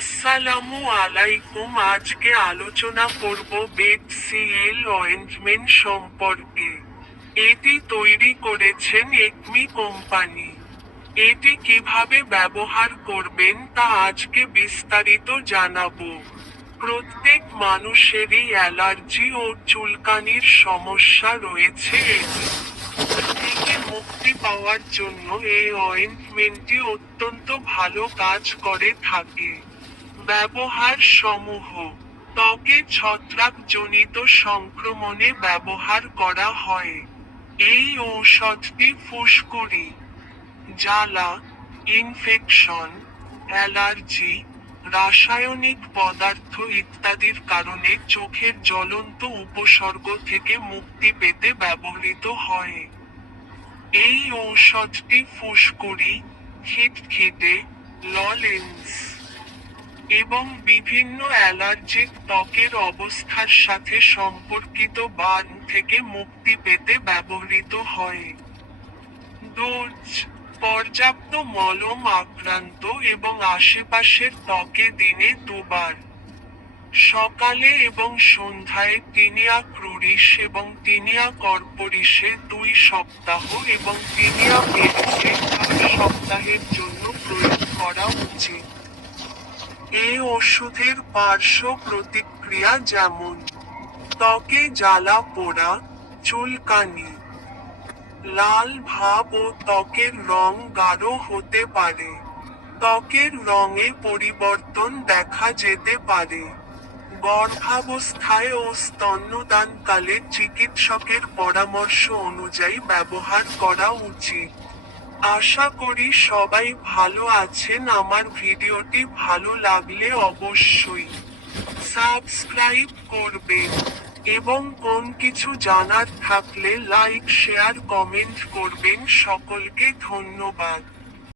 আসসালামু আলাইকুম। আজকে আলোচনা করব বেড-সিল অয়েন্টমেন্ট সম্পর্কে। এটি তৈরি করেছেন একমি কোম্পানি। এটি কিভাবে ব্যবহার করবেন তা আজকে বিস্তারিত জানাবো। প্রত্যেক মানুষেরই অ্যালার্জি ও চুলকানির সমস্যা রয়েছে। এটি থেকে মুক্তি পাওয়ার জন্য এই অয়েন্টমেন্টটি অত্যন্ত ভালো কাজ করে থাকে। ব্যবহার সমূহ: ত্বকে ছত্রাকজনিত সংক্রমণে ব্যবহার করা হয়। এই ঔষধটি ফুসকুড়ি, জ্বালা, ইনফেকশন, অ্যালার্জি, রাসায়নিক পদার্থ ইত্যাদির কারণে চোখের জ্বলন্ত উপসর্গ থেকে মুক্তি পেতে ব্যবহৃত হয়। এই ঔষধটি ফুসকুড়ি, খিটখিটে, ললেন্স এবং বিভিন্ন অ্যালার্জিক ত্বকের অবস্থার সাথে সম্পর্কিত বার্ন থেকে মুক্তি পেতে ব্যবহৃত হয়। ডোজ: পর্যাপ্ত মলম আক্রান্ত এবং আশেপাশের ত্বকে দিনে 2 বার, সকালে এবং সন্ধ্যায় টিনিয়া ক্রুরিস এবং টিনিয়া কর্পোরিসে 2 সপ্তাহ এবং টিনিয়া মেডিসে 4 সপ্তাহের জন্য প্রয়োগ করা উচিত। এই ওষুধের পার্শ্ব প্রতিক্রিয়া যেমন ত্বকে জ্বালা পোড়া, চুলকানি, লাল ভাব ও ত্বকের রং গাঢ় হতে পারে। ত্বকের রঙে পরিবর্তন দেখা যেতে পারে। গর্ভাবস্থায় ও স্তন্যদানকালে চিকিৎসকের পরামর্শ অনুযায়ী ব্যবহার করা উচিত। আশা করি সবাই ভালো আছেন। আমার ভিডিওটি ভালো লাগলে অবশ্যই সাবস্ক্রাইব করবেন এবং কোন কিছু জানার থাকলে লাইক শেয়ার কমেন্ট করবেন। সকলকে ধন্যবাদ।